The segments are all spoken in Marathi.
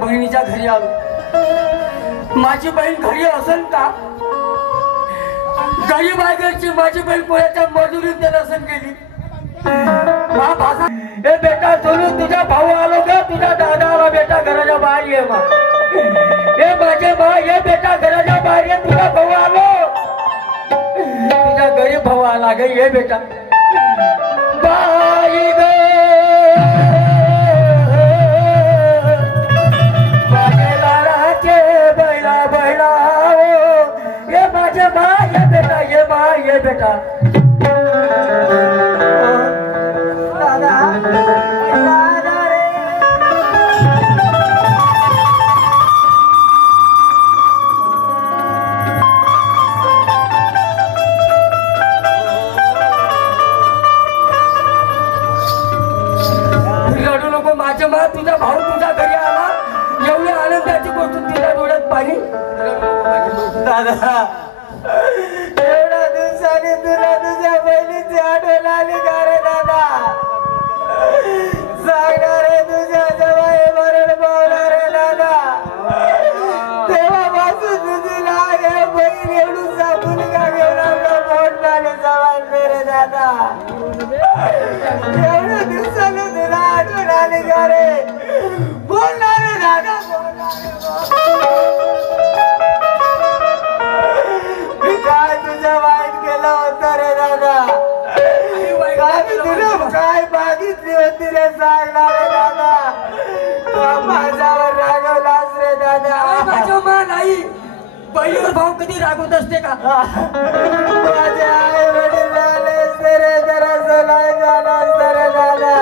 बहिणीच्या घरी आलो। माझी बहीण घरी असेल का? गरीब आहे माझी बहीण पोळ्याच्या मजुरीत देत असेल गेली। ए बेटा सोनू तुझा भाऊ आलो ग, तुझा दादा आला बेटा घराच्या बाहेर ये मा। ए माझे बा ये बेटा घराच्या बाहेर ये, तुझा भाऊ आलो, तुझा गरीब भाऊ आला ग, ये बेटा बाई ग माझे लाडाचे बैला बैला ये माझे बा ये बेटा ये बा ये बेटा। तुझा भाऊ तुझ्या घरी आला, एवढी आनंदाची गोष्ट तुझ्या डोळ्यात पाणी। दादा एवढ्या दिवसांनी तुला तुझ्या बहिणीची आठवण आली का रे दादा? सांगणार रे तुझ्या जवळ मरण पावला रे दादा, तेव्हापासून तुझी लागे बहीण एवढून सापून का घेऊन आपला पोट पाणी जवळ रे दादा। एवढ्या दिवसांनी तुला आठवण आली का रे? बोलणार रे दादा, मी काय तुझ्या वाईट केलं होतं रे दादा? तुला काय मागितली होती रे? सांगणार रे दादा, तू माझ्यावर रागवलास रे दादा। माझ्या मा नाही, बहिणीवर भाऊ कधी रागवत असते का? माझे आई वडील झालेस रे, जरा सोलाय झालास रे दादा।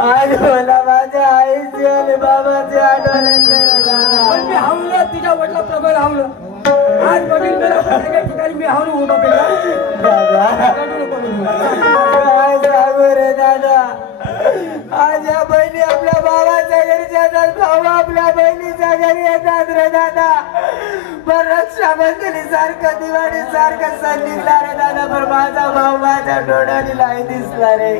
आज मला माझ्या आईची आणि बाबाची आठवण येते रे दादा। पण मी हावलं, तुझ्या वडिला प्रबळ हावलं। आज वडील मेला प्रत्येक ठिकाणी मी हावलं उभा केला दादा। काय सांगू रे दादा, आज या बहिणी आपल्या भावाच्या घरी जातात, भाऊ आपल्या बहिणीच्या घरी येतात रे दादा। पण रक्षाबंधनी सारखं दिवाळी सारखं सण निघला रे दादा, पण माझा भाऊ माझ्या डोळ्याने नाही दिसला रे।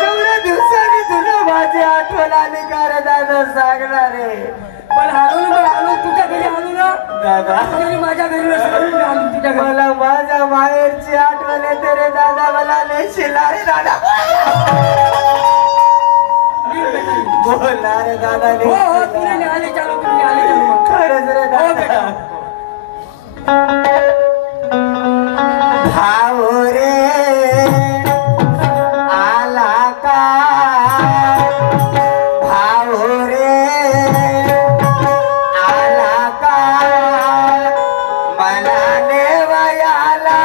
एवढ्या दिवसांनी तुला माझी आठवण आली का रे दादा? सांगणार रे। पण आलो ना, आलो तुझ्या घरी आलो ना दादा, माझ्या घरी आलो तुझ्या घरी। मला माझ्या माहेरची आठवण येते रे दादा, मला नेशिला रे दादा। बोलणार रे दादा, हो हो तुला आले चालू, तुम्ही आले चालू खरंच रे दादा। भाऊ रे आला का, भाऊ रे आला का, मला नेवायाला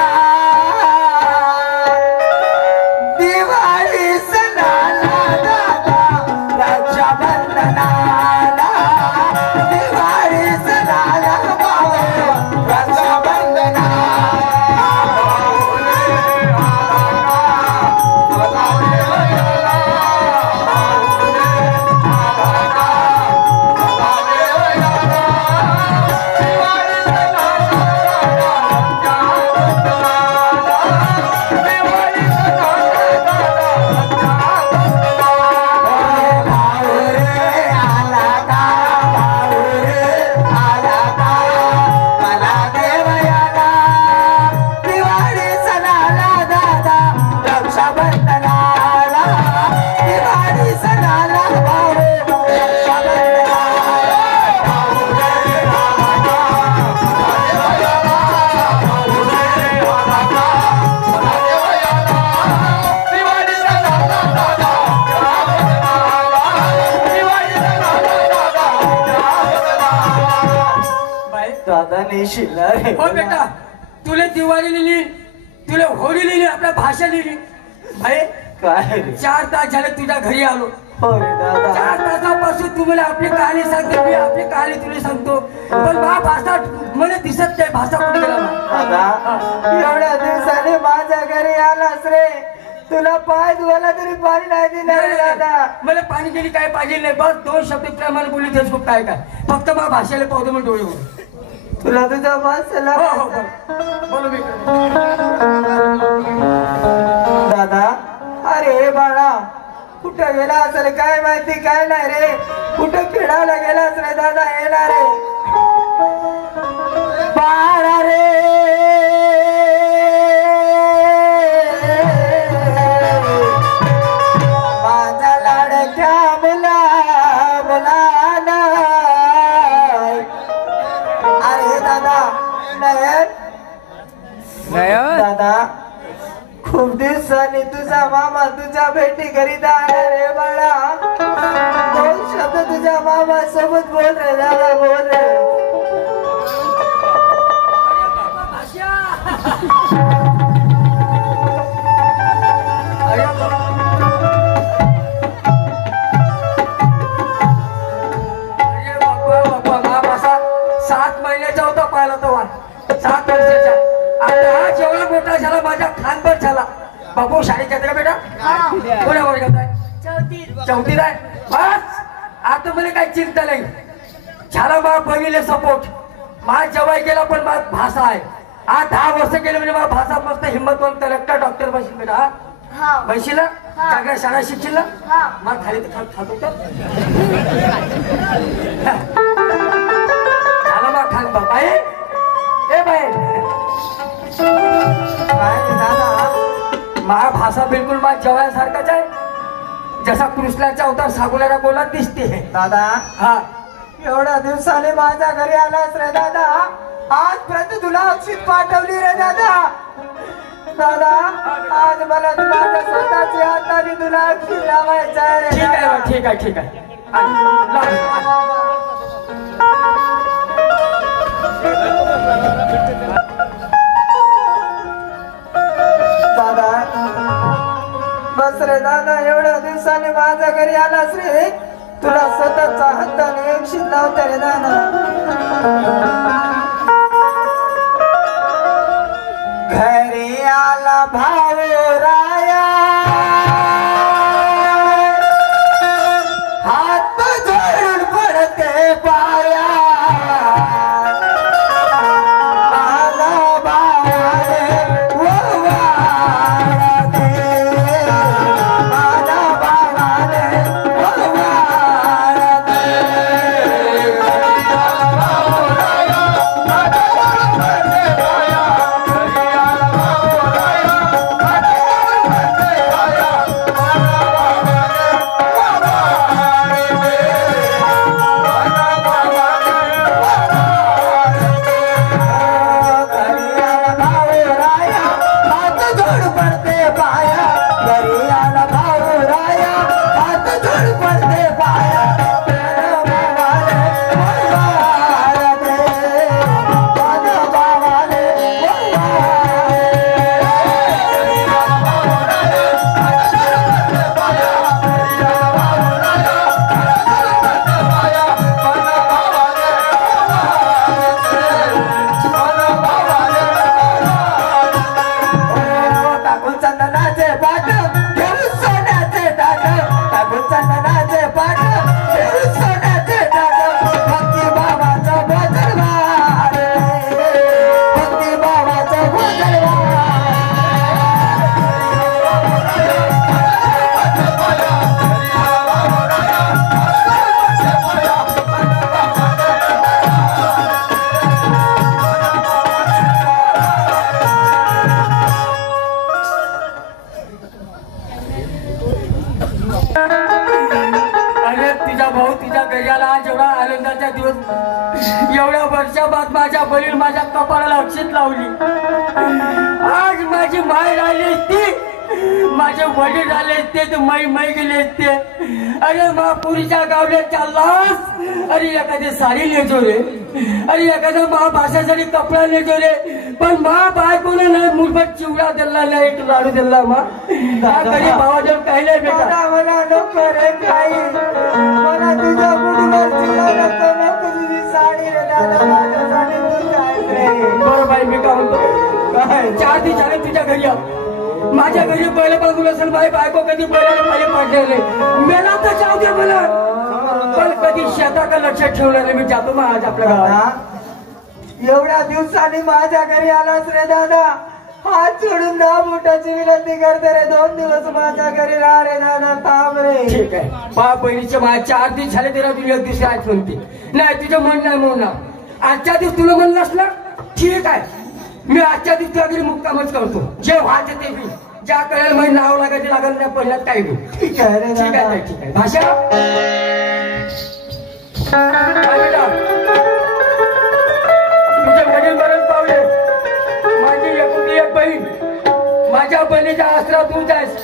दिवाळी सणाला दादा, रक्षाबंधनाला दिवाळी सणाला भाऊ रक्षाबंधनाला। दादा नेशिला रे। हो बेटा, तुला दिवाळी लिहिली, तुला होळी लिहिली, आपल्या भाषा लिहिली। भाई काय 4 तास झाले तुझ्या घरी आलो। हो रे दादा, 4 तासापासून तू मला आपली कहाणी सांगते, मी आपली कहाणी तुला सांगतो, पण माझा भाषा मला दिसत नाही, भाषा कुठे गेला दादा? एवढ्या दिवसाने माझ्या घरी आलास रे, तुला पाय धुवायला तरी पाणी नाही दिलं रे दादा। मला पाणी गेली काय पाहिजे नाही, बस 2 शब्द प्रमाण बोलली तेच खूप काय काय, फक्त माझ्या भाषेला पाहतो मग डोळे तुला तुझ्या भाषेला बोलू दादा। अरे बाळा, कुठं गेला असेल काय माहिती काय नाही रे कुठं खेळायला गेलास रे दादा येणार रे बाळा रे माझा लाडक्या मुला मुलाला अरे दादा नयन दादा खूप दिवसांनी तुझा मामा तुझ्या भेटी करीत आला रे बाळा दोन शब्द तुझ्या मामा सोबत बोल रे दादा बोल रे सात महिन्याचा होता पाहिला तो 7 वर्षाचा आता हा जेवढा मोठा झाला माझ्या खानभर झाला बाबू शाळेत जाते का बेटा कोण्या वर्गात आहे चौथीत आहे बस आता मला काही चिंता नाही झाला मा बघितले सपोर्ट मा जवाई गेला पण माझ भाषा आहे आज 10 वर्ष गेले म्हणजे माझा भाषा मस्त हिंमत करून कलेक्टर डॉक्टर बसशील बेटा बसशील सगळ्या शाळा शिकशील मग खाली तर खातो का झाला मा खान बाबा ए बाई माझा भाषा बिलकुल माझ्या जवायासारखाच आहे जसा कृष्णाचा अवतार सागुल्याला बोलत दिसते दादा हा एवढ्या दिवसाने माझ्या घरी आलास रे दादा आज प्रति तुला अक्षित पाठवली रे दादा दादा आज मला माझ्या स्वतःची हाताने तुला अक्षित लावायचं आहे रे ठीक आहे ठीक आहे ठीक आहे दादा बस रे दादा एवढ्या दिवसाने माझ्या घरी आलास रे तुला स्वतःचा हाताने अक्षित लावते रे दादा घरी आला भाऊ राया हात जोडून पडते पाया एवढ्या वर्षाबाद माझ्या बहीण माझ्या कपाळाला अक्षित लावली आज माझी माय राहिली असती माझे वडील राहिले असते तर मै गेले असते अरे मा पुरीच्या गावल्या चाललास अरे एखादी साडी लेजो रे अरे एखादा मा भाषासाठी कपडा लेजो रे पण मा बायकोने नाही मुठभर चिवडा दिला नाही एक लाडू दिला मा कधी भावाजवळ काही नाही भेटा मला नको रे काही मला तुझ्या मुठभर चिवडा नको तुझी साडी रे दादा माझ्यासाठी तू काय रे बरं बाई मी काय म्हणतो काय 4 दिवस झाले तुझ्या घरी माझ्या घरी पहिले पासून असेल बाई बायको कधी पहिले पाठवले मेला तर जाऊ दे मला पण कधी शेताकडे लक्ष ठेवलं मी जातो मग आज आपल्या गावात एवढ्या दिवसांनी माझ्या घरी आलास रे दादा हात सोडून 10 फुटाची विनंती करते रे. 2 दिवस माझ्या घरी राहा रे दादा. थांब रे. ठीक आहे. बाप बहिणीचे माझे 4 दिवस झाले तेरा तुला एक दिवशी आज म्हणते नाही तुझं मन नाही म्हणणार. आजच्या दिवस तुला म्हणलंस ना ठीक आहे. मी आजच्या दिवस तुझ्या घरी मुक्कामच करतो. जे व्हायचं ते मी ज्या कळेल माझे नाव लागायचे लागत नाही पहिल्यात काही बी. ठीक आहे रे ठीक दादा. आहे ठीक आहे. भाषा काय बेटा तुझे वडील मरण पावले. माझी एकुलती एक बहीण. माझ्या बहिणीचा आसरा तूच आहेस.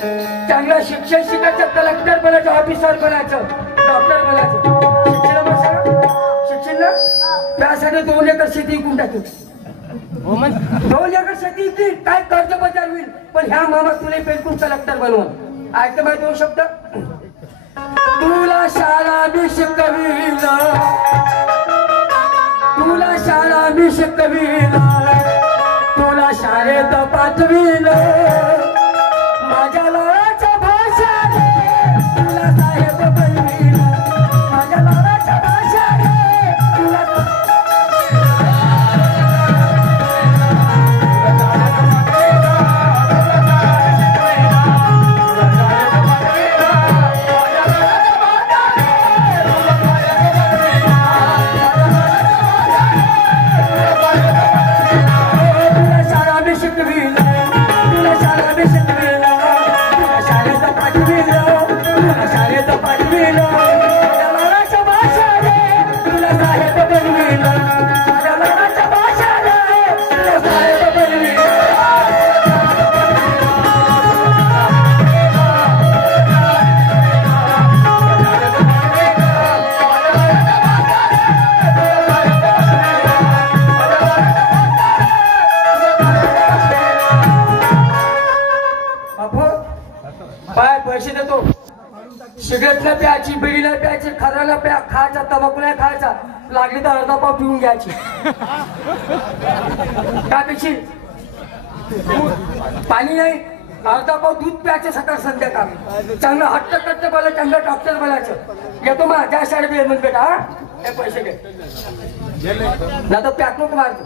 चांगलं शिक्षण शिकायचं कलेक्टर बनायचं ऑफिसर बनायचं डॉक्टर बनायचं. शिक्षण ना त्यासाठी 2 एकर शेती विकून टाकू. 2 एकर शेती विकली काय कर्ज बजार होईल. पण ह्या मामा तुला बिलकुल कलेक्टर बनवून ऐकतं माहिती होऊ शब्द. तुला शाळा मी शिकविला. तुला शाळा मी शिकविला. तुला शाळेत पाठविलं. माझ्या लाडाच्या भाषाने तुला साहेब बनविलं. माझ्या लाडाच्या भाषाने तुला पैसे देतो. सिगरेट न प्यायची, बिडी न प्यायची, खरा न प्या खायचा, तंबाखू नाही खायचा. लागली तर अर्धा पाव पिऊन घ्यायची. काय पेशी पाणी नाही अर्धा पाव दूध प्यायचं सकाळ संध्याकाळ. चांगलं हट्ट कट्ट बोलायचं चांगलं डॉक्टर बोलायचं. येतो मग त्या शाळेत ये म्हणजे बेटा. हा हे पैसे घे ना तर प्याक नको मारतो.